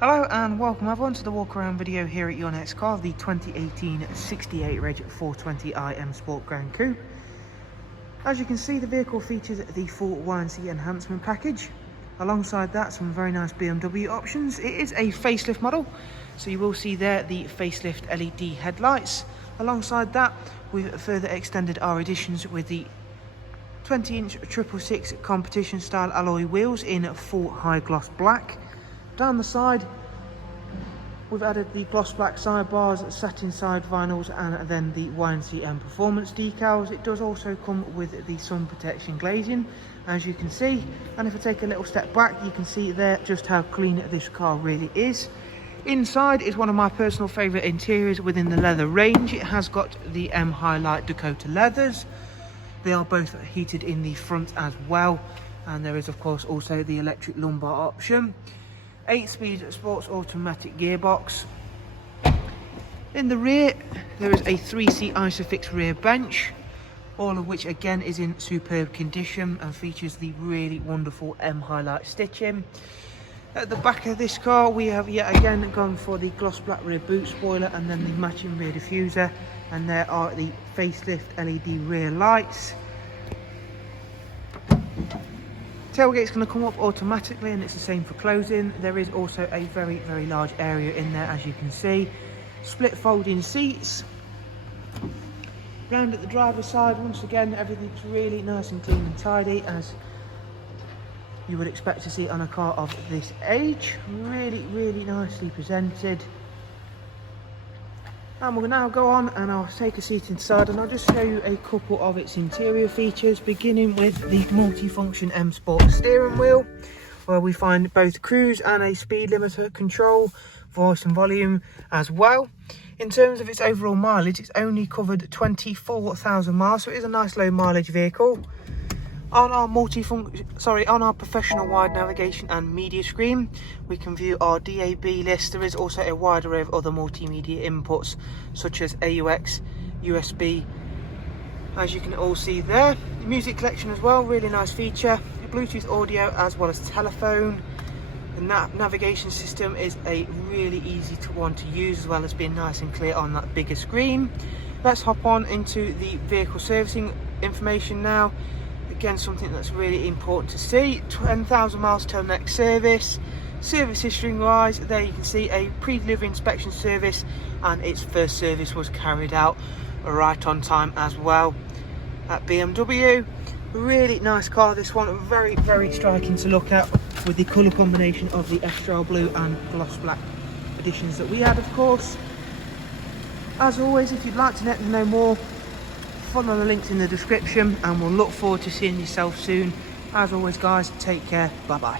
Hello and welcome everyone to the walk around video here at your next car, the 2018 68 Reg 420i M Sport Gran Coupe. As you can see, the vehicle features the full YNC enhancement package. Alongside that, some very nice BMW options. It is a facelift model, so you will see there the facelift LED headlights. Alongside that, we've further extended our additions with the 20-inch 666 competition style alloy wheels in full high gloss black. Down the side, we've added the gloss black sidebars, satin side vinyls, and then the YNC Mperformance decals. It does also come with the sun protection glazing, as you can see. And if I take a little step back, you can see there just how clean this car really is. Inside is one of my personal favourite interiors within the leather range. It has got the M Highlight Dakota leathers. They are both heated in the front as well. And there is, of course, also the electric lumbar option. 8-speed sports automatic gearbox. In the rear, there is a 3-seat ISOFIX rear bench, all of which again is in superb condition and features the really wonderful M Highlight stitching. At the back of this car, we have yet again gone for the gloss black rear boot spoiler and then the matching rear diffuser, and there are the facelift LED rear lights. Tailgate's going to come up automatically, and it's the same for closing. There is also a very large area in there, as you can see. Split folding seats. Round at the driver's side, once again, everything's really nice and clean and tidy, as you would expect to see on a car of this age. Really nicely presented. And we'll now go on and I'll take a seat inside and I'll just show you a couple of its interior features, beginning with the multifunction M Sport steering wheel, where we find both cruise and a speed limiter control, voice and volume as well. In terms of its overall mileage, it's only covered 24,000 miles, so it is a nice low mileage vehicle. On our on our professional wide navigation and media screen, we can view our DAB list. There is also a wide array of other multimedia inputs, such as AUX, USB, as you can all see there. The music collection as well, really nice feature. Bluetooth audio as well as telephone. The navigation system is a really easy one to use, as well as being nice and clear on that bigger screen. Let's hop on into the vehicle servicing information now. Again, something that's really important to see. 10,000 miles till next service. Service history wise, there you can see a pre-delivery inspection service, and its first service was carried out right on time as well at BMW. Really nice car, this one. Very striking to look at, with the colour combination of the Astral Blue and gloss black additions that we had, of course. As always, if you'd like to let me know more, follow the links in the description, and we'll look forward to seeing yourself soon. As always guys, take care, bye bye.